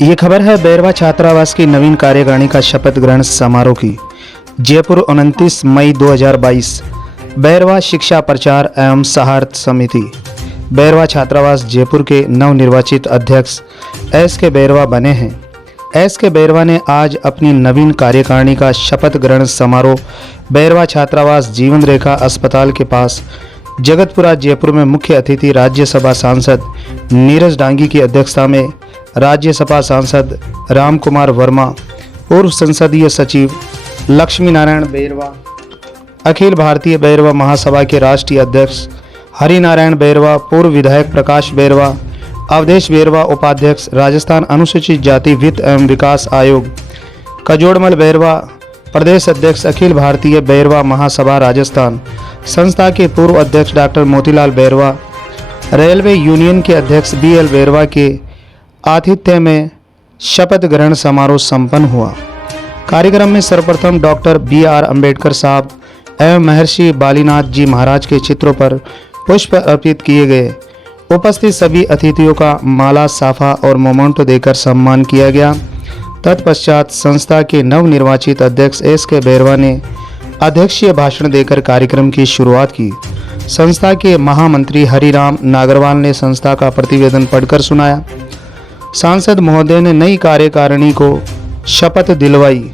ये खबर है बैरवा छात्रावास की नवीन कार्यकारिणी का शपथ ग्रहण समारोह की। जयपुर 29 मई 2022। बैरवा शिक्षा प्रचार एवं सहायता समिति बैरवा छात्रावास जयपुर के नवनिर्वाचित अध्यक्ष एस के बैरवा बने हैं। एस के बैरवा ने आज अपनी नवीन कार्यकारिणी का शपथ ग्रहण समारोह बैरवा छात्रावास जीवन रेखा अस्पताल के पास जगतपुरा जयपुर में मुख्य अतिथि राज्यसभा सांसद नीरज डांगी की अध्यक्षता में राज्यसभा सांसद राम कुमार वर्मा, पूर्व संसदीय सचिव लक्ष्मी नारायण बैरवा, अखिल भारतीय बैरवा महासभा के राष्ट्रीय अध्यक्ष हरि नारायण बैरवा, पूर्व विधायक प्रकाश बैरवा, अवधेश बैरवा उपाध्यक्ष राजस्थान अनुसूचित जाति वित्त एवं विकास आयोग, कजोड़मल बैरवा प्रदेश अध्यक्ष अखिल भारतीय बैरवा महासभा राजस्थान, संस्था के पूर्व अध्यक्ष doctor Motilal Bairwa, railway union के अध्यक्ष BL बैरवा के आतिथ्य में शपथ ग्रहण समारोह संपन्न हुआ। कार्यक्रम में सर्वप्रथम डॉक्टर BR अम्बेडकर साहब एवं महर्षि बालीनाथ जी महाराज के चित्रों पर पुष्प अर्पित किए गए। उपस्थित सभी अतिथियों का माला, साफा और मोमेंटो देकर सम्मान किया गया। तत्पश्चात संस्था के नवनिर्वाचित अध्यक्ष एस के बैरवा ने अध्यक्षीय भाषण देकर कार्यक्रम की शुरुआत की। संस्था के महामंत्री हरिराम नागरवाल ने संस्था का प्रतिवेदन पढ़कर सुनाया। सांसद महोदय ने नई कार्यकारिणी को शपथ दिलवाई।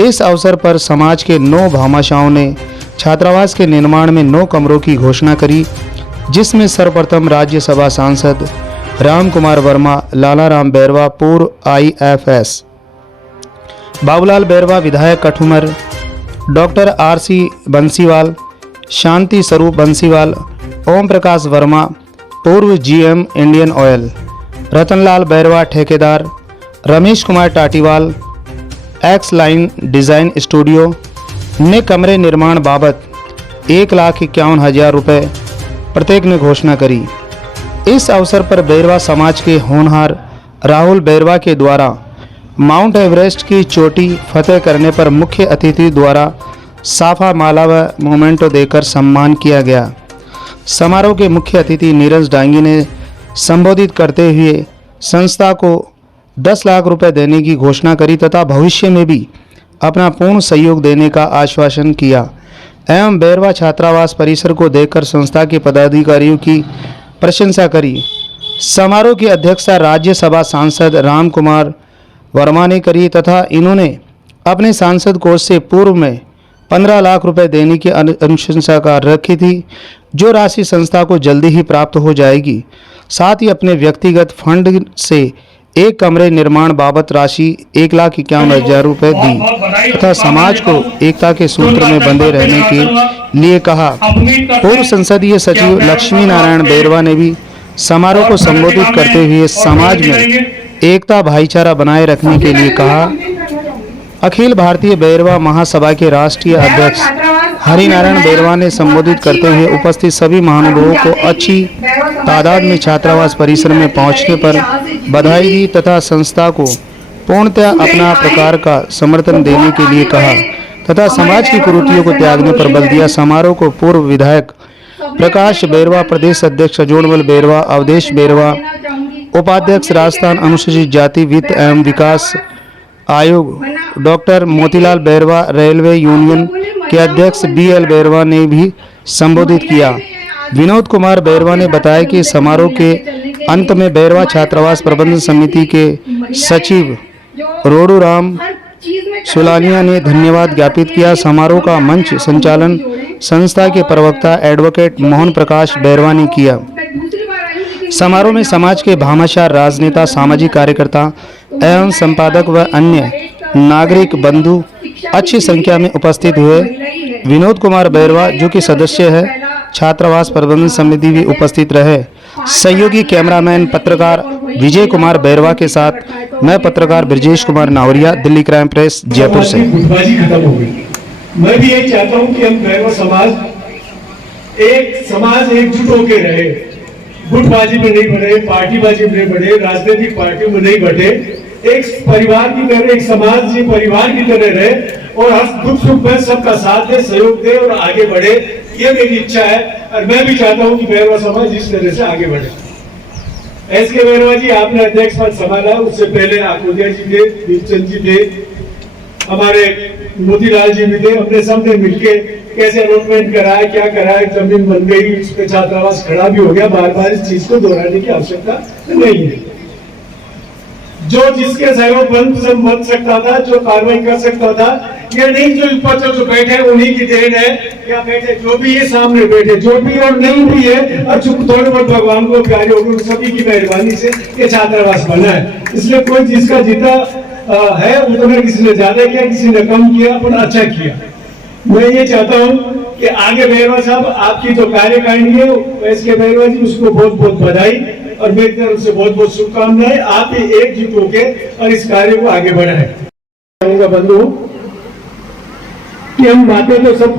इस अवसर पर समाज के 9 भामाशाहों ने छात्रावास के निर्माण में 9 कमरों की घोषणा करी, जिसमें सर्वप्रथम राज्यसभा सांसद राम कुमार वर्मा, लालाराम बैरवा पूर्व IFS, बाबूलाल बैरवा विधायक कठुमर, डॉक्टर RC बंसीवाल, शांति स्वरूप बंसीवाल, ओम प्रकाश वर्मा पूर्व GM Indian oil, Ratanlal Bairwa ठेकेदार, Ramesh Kumar Tatiwal X line design studio ने कमरे निर्माण बाबत 1,51,000 रुपये प्रत्येक ने घोषणा करी। इस अवसर पर बैरवा समाज के होनहार राहुल बैरवा के द्वारा माउंट एवरेस्ट की चोटी फतेह करने पर मुख्य अतिथि द्वारा साफा, माला व मोमेंटो देकर सम्मान किया गया। समारोह के मुख्य अतिथि नीरज डांगी ने संबोधित करते हुए संस्था को 10 लाख रुपए देने की घोषणा करी तथा भविष्य में भी अपना पूर्ण सहयोग देने का आश्वासन किया एवं बैरवा छात्रावास परिसर को देखकर संस्था के पदाधिकारियों की प्रशंसा करी। समारोह की अध्यक्षता राज्यसभा सांसद राम कुमार वर्मा ने करी तथा इन्होंने अपने सांसद कोष से पूर्व में 15 लाख रुपए देने की अनुशंसा कर रखी थी, जो राशि संस्था को जल्दी ही प्राप्त हो जाएगी। साथ ही अपने व्यक्तिगत फंड से 1 कमरे निर्माण बाबत राशि 1,51,000 रुपये दी तथा समाज को एकता के सूत्र में बंधे रहने के लिए कहा। पूर्व संसदीय सचिव लक्ष्मी नारायण बैरवा ने भी समारोह को संबोधित करते हुए समाज में एकता, भाईचारा बनाए रखने के लिए कहा। अखिल भारतीय बैरवा महासभा के राष्ट्रीय अध्यक्ष हरि नारायण बैरवा ने संबोधित करते हुए उपस्थित सभी महानुभावों को अच्छी तादाद में छात्रावास परिसर में पहुंचने पर बधाई दी तथा संस्था को पूर्णतः अपना प्रकार का समर्थन देने के लिए कहा तथा समाज की कुरीतियों को त्यागने पर बल दिया। समारोह को पूर्व विधायक प्रकाश बैरवा, प्रदेश अध्यक्ष कजोड़मल बैरवा, अवधेश बैरवा उपाध्यक्ष राजस्थान अनुसूचित जाति वित्त एवं विकास आयोग, doctor Motilal Bairwa railway union के अध्यक्ष BL बैरवा ने भी संबोधित किया। विनोद कुमार बैरवा ने बताया कि समारोह के अंत में बैरवा छात्रावास प्रबंधन समिति के सचिव रोडू राम सुलानिया ने धन्यवाद ज्ञापित किया। समारोह का मंच संचालन संस्था के प्रवक्ता एडवोकेट मोहन प्रकाश बैरवा ने किया। समारोह में समाज के भामाशाह, राजनेता, सामाजिक कार्यकर्ता एवं संपादक व अन्य नागरिक बंधु अच्छी संख्या में उपस्थित हुए। विनोद कुमार बैरवा जो कि सदस्य है छात्रावास प्रबंधन समिति भी उपस्थित रहे। सहयोगी कैमरामैन पत्रकार विजय कुमार बैरवा के साथ मैं पत्रकार ब्रजेश कुमार नावरिया, दिल्ली क्राइम प्रेस, जयपुर से। मैं भी यही चाहता हूँ कि हम बैरवा समाज एकजुट होकर रहे, गुटबाजी में नहीं बढ़े, पार्टीबाजी में नहीं बढ़े, राजनीतिक पार्टियों में नहीं बढ़े, एक परिवार की तरह, एक समाज के परिवार की तरह रहे और हर दुख सुख में सबका साथ दे, सहयोग दे और आगे बढ़े। ये मेरी इच्छा है और मैं भी चाहता हूँ कि बैरवा समाज इस तरह से आगे बढ़े। एस के बैरवा जी आपने अध्यक्ष पद संभाला, उससे पहले आकोदिया जी थे, दीपचंद जी थे, हमारे मोतीलाल जी भी थे। हमने सबने मिलके कैसे अलॉटमेंट कराया, क्या कराया, जमीन बन गई, उस पर छात्रावास खड़ा भी हो गया। बार बार इस चीज को दोहराने की आवश्यकता नहीं है। जो जिसके सहयोग बन सकता था, जो कार्रवाई कर सकता था, ये नहीं जो ऊपर जो बैठे उन्हीं की देन है, या बैठे जो भी ये सामने बैठे जो भी और नहीं भी है, और चुप थोड़े बहुत भगवान को प्यारे हो गए, सभी की मेहरबानी से ये छात्रावास बना है। इसलिए कोई जिसका जितना है उतना किसी ने ज्यादा किया, किसी ने कम किया, पर अच्छा किया। मैं ये चाहता हूँ कि आगे बैरवा साहब आपकी जो कार्यकारिणी है एस के बैरवा जी, उसको बहुत बहुत बधाई और मेरी तरफ से बहुत बहुत शुभकामनाएं। आप ही एकजुट होके और इस कार्य को आगे बढ़ाएं। कहूँगा बंधु कि हम बातें तो सब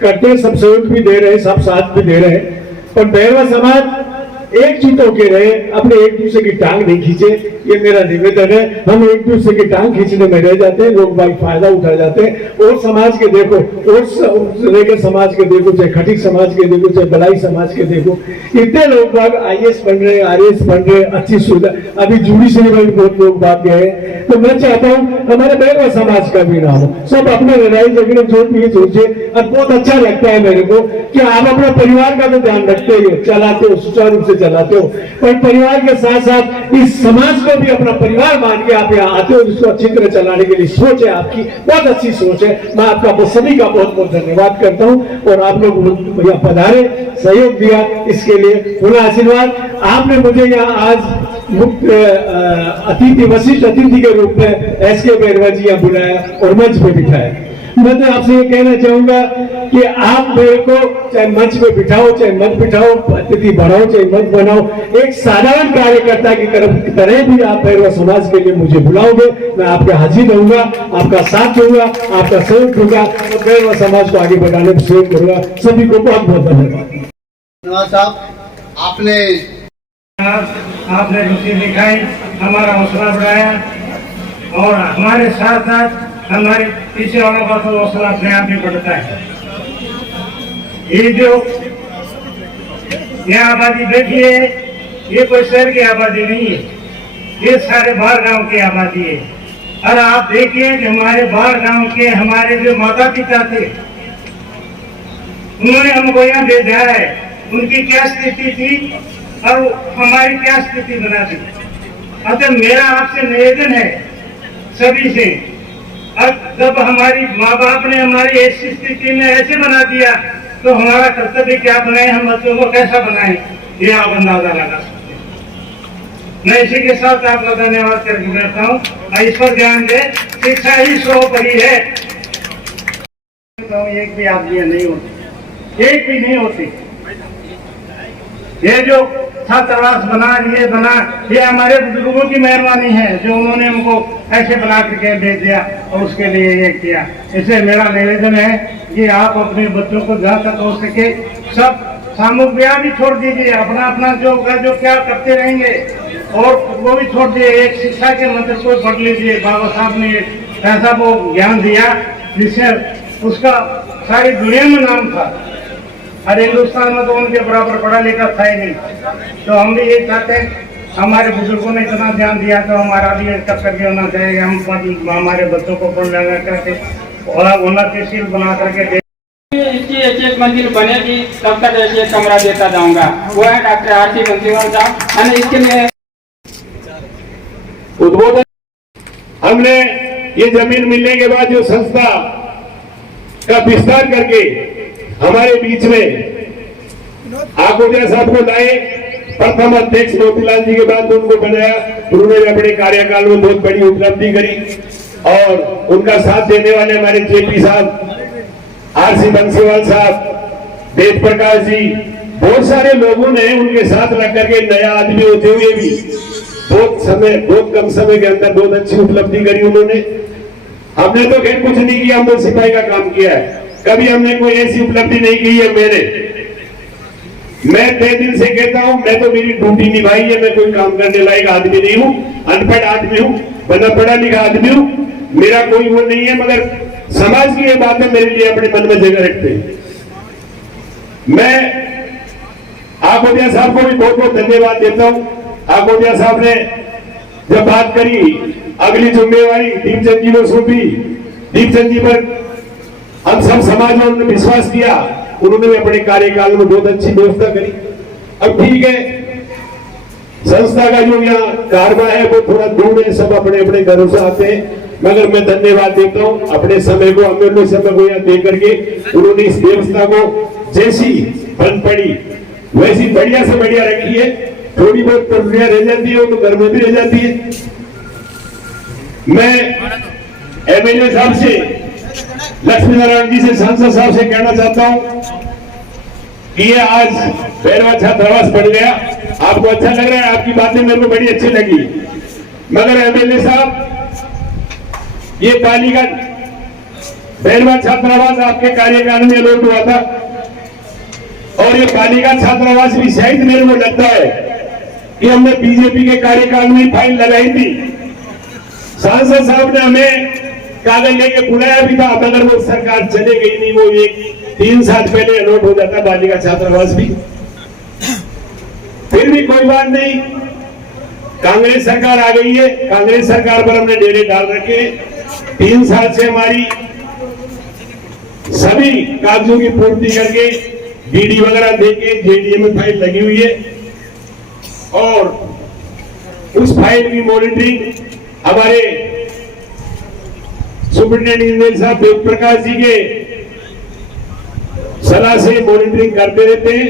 करते हैं, सब सहयोग भी दे रहे हैं, सब साथ भी दे रहे हैं, पर बैरवा समाज एकजुट होके रहे, अपने एक दूसरे की टांग नहीं खींचे, ये मेरा निवेदन है। हम एक दूसरे की टांग खींचने में रह जाते हैं, लोग भाई फायदा उठा जाते हैं। और समाज के देखो, और रेगल समाज के देखो, चाहे खटीक समाज के देखो, चाहे बलाई समाज के देखो, इतने लोग बाग IAS बन रहे, RAS बन रहे, अच्छी सुविधा, अभी जुडिशरी में भी बहुत लोग बाग गए हैं। तो मैं चाहता हूँ हमारे बैरवा समाज का भी नाम हो, सब अपने लड़ाई झगड़े जोड़ दिए सोचे। और बहुत अच्छा लगता है मेरे को कि आप अपने परिवार का तो ध्यान रखते हो, चलाते हो, सुचारू रूप से चलाते हो, पर परिवार के साथ साथ इस समाज को भी अपना परिवार मान के आप यहाँ आते हो, जिसको अच्छी तरह चलाने के लिए सोच है आपकी, बहुत अच्छी सोच है। मैं आपका सभी का बहुत बहुत धन्यवाद करता हूँ। और आप लोग यहाँ पधारे, सहयोग दिया, इसके लिए पूरा आशीर्वाद। आपने मुझे यहाँ आज मुख्य अतिथि, वशिष्ठ अतिथि के रूप में एस के बैरवा जी यहाँ बुलाया और मंच पे बिठाया। मैं तो आपसे ये कहना चाहूंगा कि आप मेरे को चाहे मंच पे बिठाओ, चाहे मत बिठाओ, अतिथि बढ़ाओ, चाहे मत बनाओ, एक साधारण कार्यकर्ता की तरह भी आप बैरवा समाज के लिए मुझे बुलाओगे, मैं आपके हाजिर रहूंगा, आपका साथ दूंगा, आपका सहयोग दूंगा और बैरवा समाज को आगे बढ़ाने में सहयोग करूंगा। सभी को बहुत बहुत धन्यवाद। साहब, आपने रुचि दिखाई, हमारा हौसला बढ़ाया और हमारे साथ साथ हमारे पीछे वालों का तो हौसला अपने आप ही बढ़ता है। ये जो यहाँ आबादी बैठी है, ये कोई शहर की आबादी नहीं है, ये सारे बाहर गांव की आबादी है। और आप देखिए कि हमारे बाहर गांव के हमारे जो माता पिता थे, उन्होंने हमको यहाँ भेजा है, उनकी क्या स्थिति थी और हमारी क्या स्थिति बना दी। अतः मेरा आपसे निवेदन है सभी से, अब जब हमारी माँ बाप ने हमारी ऐसी स्थिति में ऐसे बना दिया, तो हमारा कर्तव्य क्या बनाए, हम बच्चों को कैसा बनाए, ये आप अंदाजा लगा सकते हैं। मैं इसी के साथ आपका धन्यवाद करके बैठता हूँ। इस पर ध्यान दे, शिक्षा ही सर्वोपरि है। तो एक भी आदमी नहीं होती, एक भी नहीं होती। ये जो छात्रावास बना, ये हमारे बुजुर्गों की मेहरबानी है, जो उन्होंने हमको ऐसे बना करके भेज दिया और उसके लिए ये किया। इसलिए मेरा निवेदन है कि आप अपने बच्चों को जहाँ तक हो सके सब सामूहिक ब्याह भी छोड़ दीजिए, अपना अपना जो क्या करते रहेंगे और वो भी छोड़ दिए। एक शिक्षा के मंत्र को पढ़ लीजिए। बाबा साहब ने ऐसा वो ज्ञान दिया जिससे उसका सारी दुनिया में नाम था, और हिंदुस्तान में तो उनके बराबर पढ़ा लिखा था ही नहीं। तो हम भी ये चाहते हैं, हमारे बुजुर्गों ने इतना ध्यान दिया तो हमारा भी तब करके होना चाहिए। हम हमारे बच्चों को पढ़ लगा करके और उन्नतिशील बना करके इसकी एक मंजिल बनेगी तब तक एक कमरा देता जाऊंगा। वो है डॉक्टर आरसी बंसीवाल साहब। मैंने इसके लिए उद्बोधन, हमने ये जमीन मिलने के बाद जो संस्था का विस्तार करके हमारे बीच में आकोदिया साहब को लाए, प्रथम अध्यक्ष मोतीलाल जी के बाद उनको बनाया। उन्होंने अपने कार्यकाल में बहुत बड़ी उपलब्धि करी और उनका साथ देने वाले हमारे जेपी साहब, आरसी बंसीवाल साहब, वेद प्रकाश जी, बहुत सारे लोगों ने उनके साथ लग करके नया आदमी होते हुए भी बहुत कम समय के अंदर बहुत अच्छी उपलब्धि करी उन्होंने। हमने तो खैर कुछ नहीं किया, हम तो सिपाही का काम किया है, कभी हमने कोई ऐसी उपलब्धि नहीं की है। मैं तय दिल से कहता हूं, मैं तो मेरी ड्यूटी निभाई है। मैं कोई काम करने लायक आदमी नहीं हूं, अनपढ़ आदमी हूं, बना पढ़ा लिखा आदमी हूं, मेरा कोई वो नहीं है, मगर समाज की ये बातें मेरे लिए अपने मन में जगह रखते हैं। मैं आकोदिया साहब को भी बहुत बहुत धन्यवाद देता हूं आकोटिया साहब ने जब बात करी, अगली जिम्मेवारी दीपचंद जी को सौंपी। दीपचंद जी पर हम सब समाज में उन्होंने विश्वास किया, उन्होंने भी अपने कार्यकाल में बहुत अच्छी व्यवस्था करी। अब ठीक है, संस्था का जो यहाँ कारवा है वो थोड़ा दूर है, सब अपने अपने घरों से आते हैं, मगर मैं धन्यवाद देता हूँ अपने समय को, अमूल्य समय को यहाँ दे करके उन्होंने इस व्यवस्था को जैसी बन पड़ी वैसी बढ़िया से बढ़िया रखी है। थोड़ी बहुत प्रक्रिया रह जाती है, वो तो घर में भी रह जाती है। मैं एमएलए साहब से, लक्ष्मी नारायण जी से, सांसद साहब से कहना चाहता हूँ कि ये आज बैरवा छात्रावास बन गया, आपको अच्छा लग रहा है, आपकी बातें मेरे को बड़ी अच्छी लगी। मगर एमएलए साहब, ये पालीगंज बैरवा छात्रावास आपके कार्यकाल में अलॉट हुआ था, और ये पालीगंज छात्रावास भी शायद मेरे को लगता है कि हमने बीजेपी के कार्यकाल में फाइल लगाई थी। सांसद साहब ने हमें कागज लेके बुलाया भी था, मगर वो सरकार चले गई नहीं, वो एक 3 साल पहले अलॉट हो जाता बालिका छात्रावास भी। फिर भी कोई बात नहीं, कांग्रेस सरकार आ गई है, कांग्रेस सरकार पर हमने डेरे डाल रखे। 3 साल से हमारी सभी कागजों की पूर्ति करके डीडी वगैरह देके जेडीए में फाइल लगी हुई है, और उस फाइल की मॉनिटरिंग हमारे सुप्रिंटेंडेंट इंजीनियर साहब देव प्रकाश जी के सलाह से मॉनिटरिंग करते रहते हैं।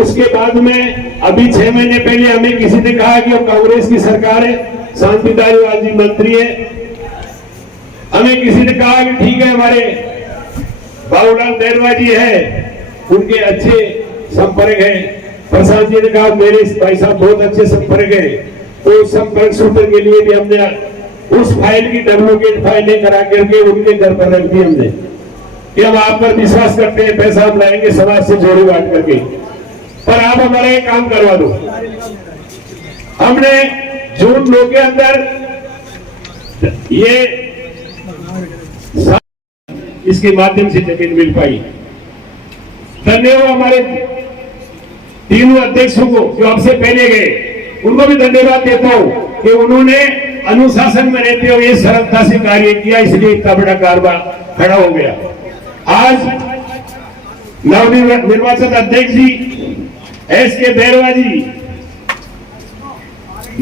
उसके बाद में अभी 6 महीने पहले हमें किसी ने कहा कि अब कांग्रेस की सरकार है, शांति धारीवाल जी मंत्री है, हमें किसी ने कहा कि ठीक है हमारे बाबूलाल बैरवा जी है, उनके अच्छे संपर्क है। प्रसाद जी ने कहा मेरे भाई साहब बहुत अच्छे संपर्क है, तो संपर्क सूत्र के लिए भी हमने उस फाइल की डुप्लीकेट फाइलें करा करके उनके घर पर रख दी हमने, कि हम आप पर विश्वास करते हैं, पैसा हम लाएंगे समाज से जोड़ी बांट करके, पर आप हमारा एक काम करवा दो। हमने जून 9 के अंदर ये इसके माध्यम से जमीन मिल पाई। धन्यवाद हमारे तीनों अध्यक्षों को जो आपसे पहले गए, उनको भी धन्यवाद देता हूं कि उन्होंने अनुशासन में रहते हुए सरलता से कार्य किया, इसलिए इतना बड़ा कारोबार खड़ा हो गया। आज नवनिर्वाचित अध्यक्ष जी एस.के. बैरवा जी,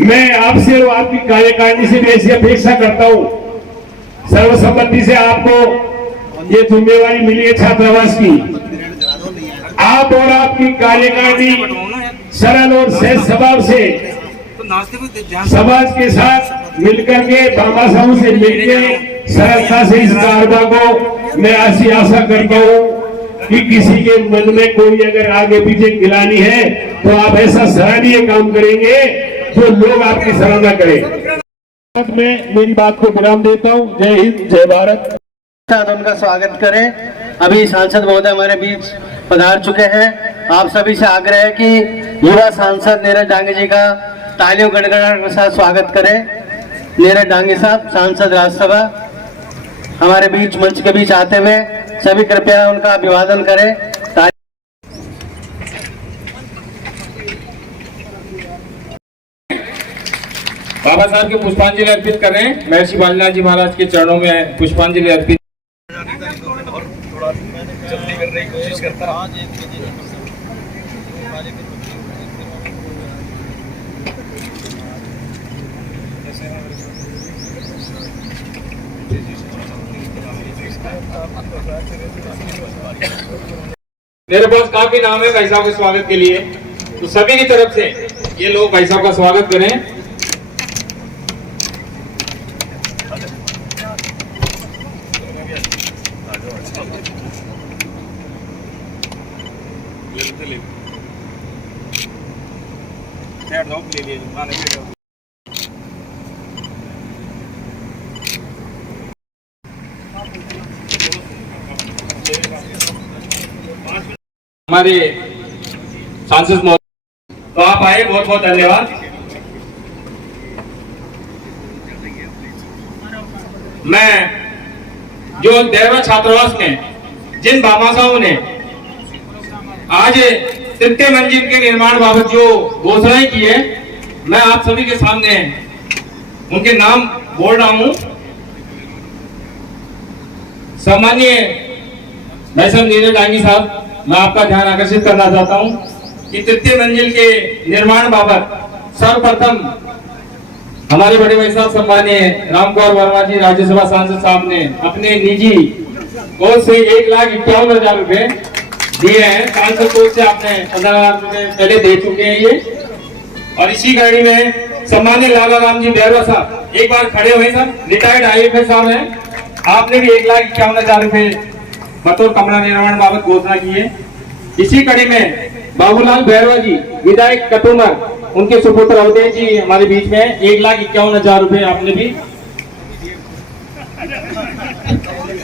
मैं आपसे और आपकी कार्यकारिणी से भी ऐसी अपेक्षा करता हूं, सर्वसम्मति से आपको ये जिम्मेवारी मिली है छात्रावास की। आप और आपकी कार्यकारिणी सरल और सहज स्वभाव से समाज के साथ मिलकर के, भामाशाहों से मिलकर सरलता से इस कारोबार को मैं ऐसी आशा करता हूं कि किसी के मन में कोई अगर आगे पीछे गिलानी है तो आप ऐसा सराहनीय काम करेंगे जो लोग आपकी सराहना करें। मैं मेरी बात को विराम देता हूं। जय हिंद, जय भारत। उनका स्वागत करें। अभी सांसद महोदय हमारे बीच पधार चुके हैं। आप सभी से आग्रह है कि युवा सांसद नीरज डांगे जी का तालियों गड़गड़ाहट के साथ स्वागत करें। नीरज डांगे साहब, सांसद राज्यसभा, हमारे बीच मंच के बीच आते हुए सभी कृपया उनका अभिवादन करें। बाबा साहब के पुष्पांजलि अर्पित कर रहे हैं। महर्षि वाल्मीकि जी महाराज के चरणों में पुष्पांजलि अर्पित। मेरे पास काफी नाम है भाई साहब के स्वागत के लिए, तो सभी की तरफ से ये लोग भाई साहब का स्वागत करें। हमारे सांसद महोदय, तो आप आए, बहुत बहुत धन्यवाद। मैं जो बैरवा छात्रावास में जिन भामाशाहों ने आज तृतीय मंजिल के निर्माण बाबत जो घोषणाएं की है, मैं आप सभी के सामने उनके नाम बोल रहा हूं। सम्मानीय भाई साहब नीरज डांगी साहब, मैं आपका ध्यान आकर्षित करना चाहता हूं कि तृतीय मंजिल के निर्माण बाबत सर्वप्रथम हमारे बड़े भाई साहब सम्मानीय रामकुमार वर्मा जी राज्यसभा सांसद साहब ने अपने निजी कोष से 1,51,000 रुपए दिए हैं। सांसद कोष से आपने 15,000 रुपए पहले दे चुके हैं ये। और इसी गाड़ी में सम्मानीय लाला राम जी बैरवा साहब, एक बार खड़े हुए साहब, रिटायर्ड IAS साहब हैं, आपने भी 1,51,000 रुपए बतौर कमरा निर्माण बाबत घोषणा की है। इसी कड़ी में बाबूलाल बैरवा जी विधायक कटुमर, उनके सुपुत्र अवधेश जी हमारे बीच में 1,51,000 रुपए आपने भी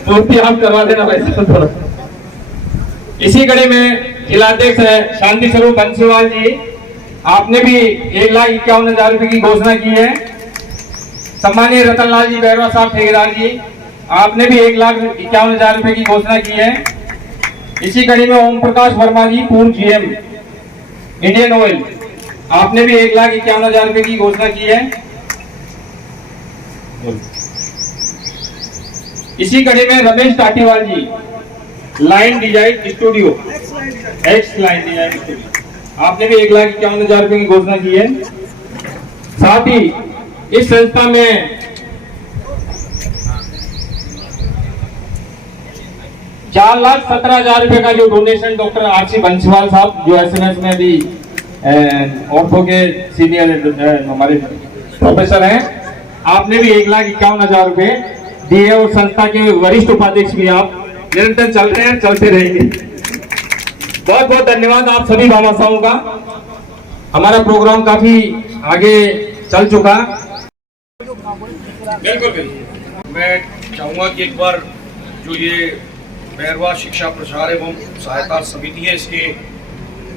पूर्ति आप करवा देना वैसे। इसी कड़ी में जिलाध्यक्ष है शांति स्वरूप बंसीवाल जी, आपने भी 1,51,000 रुपए की घोषणा की है। सम्मानीय रतनलाल जी बैरवा साहब ठेकेदार जी, आपने भी 1,51,000 रुपए की घोषणा की है। इसी कड़ी में ओम प्रकाश वर्मा जी पूर्व GM इंडियन ऑयल, आपने भी 1,51,000 रुपए की घोषणा की है। इसी कड़ी में Ramesh Tatiwal ji line design studio, X line design studio, आपने भी 1,51,000 रुपए की घोषणा की है। साथ ही इस संस्था में 4,17,000 रुपए का जो डोनेशन डॉक्टर RC बंसीवाल साहब, जो SMS में भी ऑर्थो के सीनियर हमारे प्रोफेसर हैं, आपने भी 1,51,000 रुपए दिए। और संस्था के वरिष्ठ उपाध्यक्ष भी आप निरंतर चल रहे हैं, चलते रहेंगे। बहुत बहुत धन्यवाद आप सभी भामाशाहों का। हमारा प्रोग्राम काफी आगे चल चुका। बिल्कुल बिल्कुल, मैं चाहूंगा कि एक बार जो ये बैरवा शिक्षा प्रचार एवं सहायता समिति है, इसके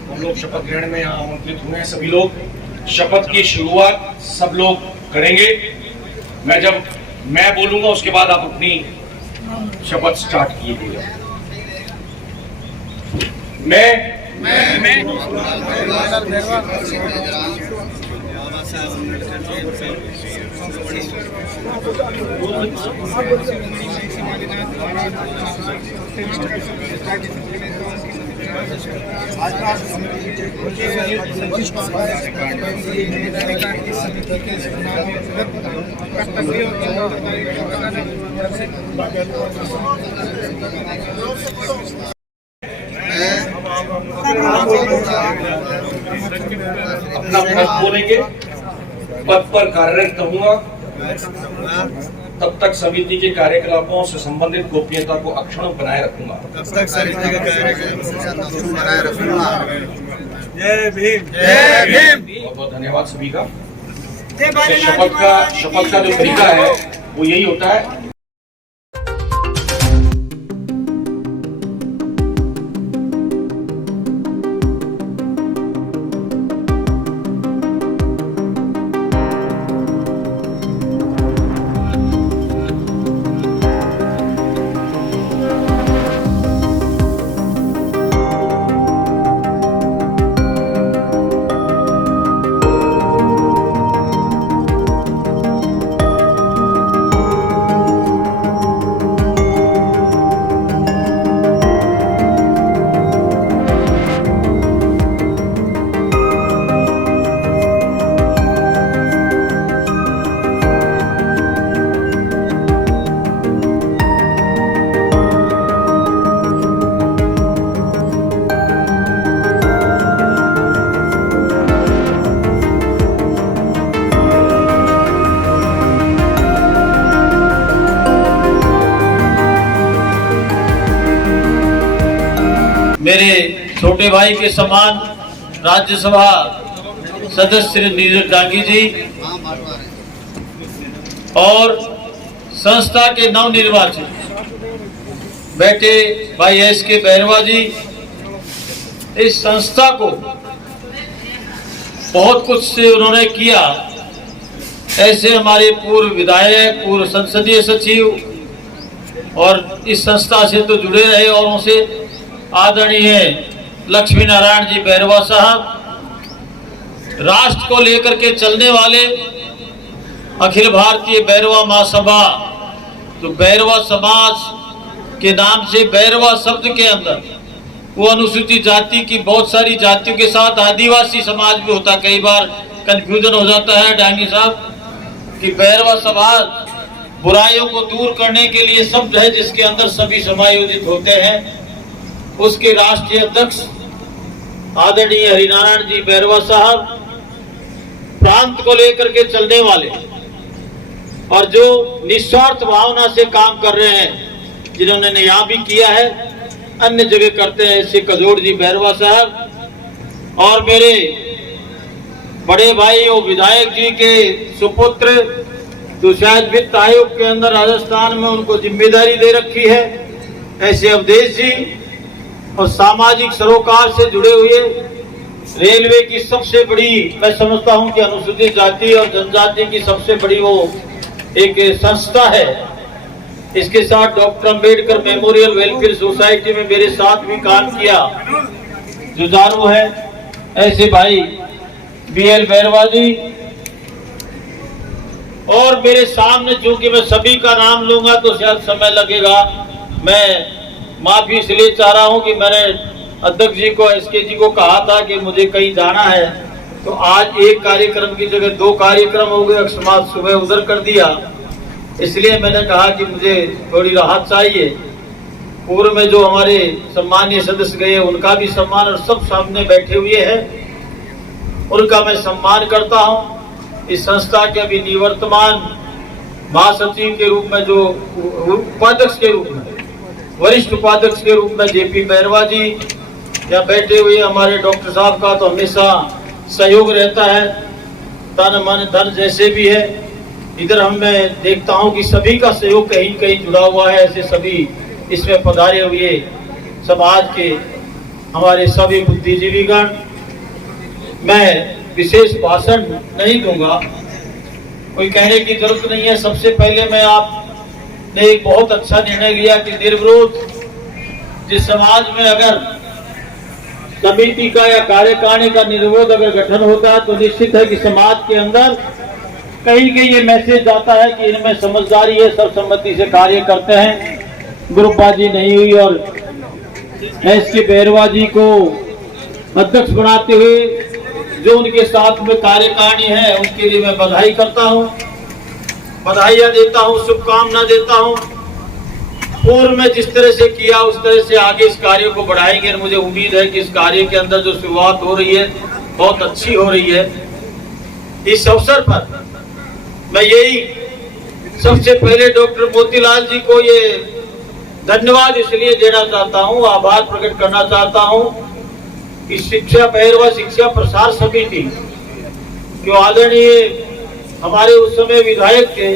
हम लोग शपथ ग्रहण में यहाँ आमंत्रित हुए हैं। सभी लोग शपथ की शुरुआत सब लोग करेंगे। जब मैं बोलूंगा उसके बाद आप अपनी शपथ स्टार्ट कीजिएगा। मैं अपना पद बोलेंगे, पद पर कार्यरत रहूंगा, तब तक समिति के कार्यकलापों से संबंधित गोपनीयता को अक्षुण्ण बनाए रखूंगा। जय भीम। जय भीम। बहुत बहुत धन्यवाद सभी का। शपथ का जो तरीका है वो यही होता है। मेरे छोटे भाई के समान राज्यसभा सदस्य श्री नीरज डांगी जी और संस्था के नवनिर्वाचित बेटे भाई SK बैरवा जी, इस संस्था को बहुत कुछ से उन्होंने किया। ऐसे हमारे पूर्व विधायक, पूर्व संसदीय सचिव और इस संस्था से तो जुड़े रहे और उनसे आदरणीय लक्ष्मी नारायण जी बैरवा साहब, राष्ट्र को लेकर के चलने वाले अखिल भारतीय बैरवा महासभा, तो बैरवा समाज के नाम से बैरवा शब्द के अंदर वो अनुसूचित जाति की बहुत सारी जातियों के साथ आदिवासी समाज भी होता, कई बार कंफ्यूजन हो जाता है डांगी साहब कि बैरवा समाज बुराइयों को दूर करने के लिए शब्द है जिसके अंदर सभी समायोजित होते हैं। उसके राष्ट्रीय अध्यक्ष आदरणीय हरिनारायण जी बैरवा साहब प्रांत को लेकर के चलने वाले और जो निस्वार्थ भावना से काम कर रहे हैं, जिन्होंने यहाँ भी किया है अन्य जगह करते हैं, ऐसे कजोड़ जी बैरवा साहब और मेरे बड़े भाई और विधायक जी के सुपुत्र, तो शायद वित्त आयोग के अंदर राजस्थान में उनको जिम्मेदारी दे रखी है, ऐसे अवधेश जी और सामाजिक सरोकार से जुड़े हुए रेलवे की सबसे बड़ी, मैं समझता हूं कि अनुसूचित जाति और जनजाति की सबसे बड़ी वो एक संस्था है। इसके साथ doctor Ambedkar memorial welfare society में मेरे साथ भी काम किया जुझारू है, ऐसे भाई BL बैरवा जी और मेरे सामने, चूंकि मैं सभी का नाम लूंगा तो शायद समय लगेगा, मैं माफी इसलिए चाह रहा हूं कि मैंने अध्यक्ष जी को, SK जी को कहा था कि मुझे कहीं जाना है, तो आज एक कार्यक्रम की जगह 2 कार्यक्रम हो गए, अकस्मात सुबह उधर कर दिया, इसलिए मैंने कहा कि मुझे थोड़ी राहत चाहिए। पूर्व में जो हमारे सम्मानीय सदस्य गए उनका भी सम्मान, और सब सामने बैठे हुए हैं उनका मैं सम्मान करता हूं। इस संस्था के अभी निवर्तमान महासचिव के रूप में, जो उपाध्यक्ष के रूप में, वरिष्ठ उपाध्यक्ष के रूप में JP बैरवा जी यहाँ बैठे हुए, हमारे डॉक्टर साहब का तो हमेशा सहयोग रहता है, तन मन धन जैसे भी है। इधर हम मैं देखता हूँ कि सभी का सहयोग कहीं कहीं जुड़ा हुआ है, ऐसे सभी इसमें पधारे हुए समाज के हमारे सभी बुद्धिजीवीगण। मैं विशेष भाषण नहीं दूंगा, कोई कहने की जरूरत नहीं है। सबसे पहले मैं आपने एक बहुत अच्छा निर्णय लिया कि निर्विरोध जिस समाज में अगर समिति का या कार्यकारिणी का निर्विरोध अगर गठन होता है तो निश्चित है कि समाज के अंदर कहीं कहीं ये मैसेज जाता है कि इनमें समझदारी है, सर्वसम्मति से कार्य करते हैं, ग्रुपबाजी नहीं हुई। और SK बैरवा जी को अध्यक्ष बनाते हुए जो उनके साथ में कार्यकारिणी है उनके लिए मैं बधाई करता हूं, बधाइयां देता हूं, शुभकामना देता हूं। पूर्व में जिस तरह से किया उस तरह से आगे इस कार्य को बढ़ाएंगे। और मुझे उम्मीद है कि इस कार्य के अंदर जो शुरुआत हो रही है बहुत अच्छी हो रही है। इस अवसर पर मैं यही सबसे पहले डॉक्टर मोतीलाल जी को ये धन्यवाद इसलिए देना चाहता हूं, आभार प्रकट करना चाहता हूं कि शिक्षा बैरवा शिक्षा प्रसार समिति जो आदरणीय हमारे उस समय विधायक के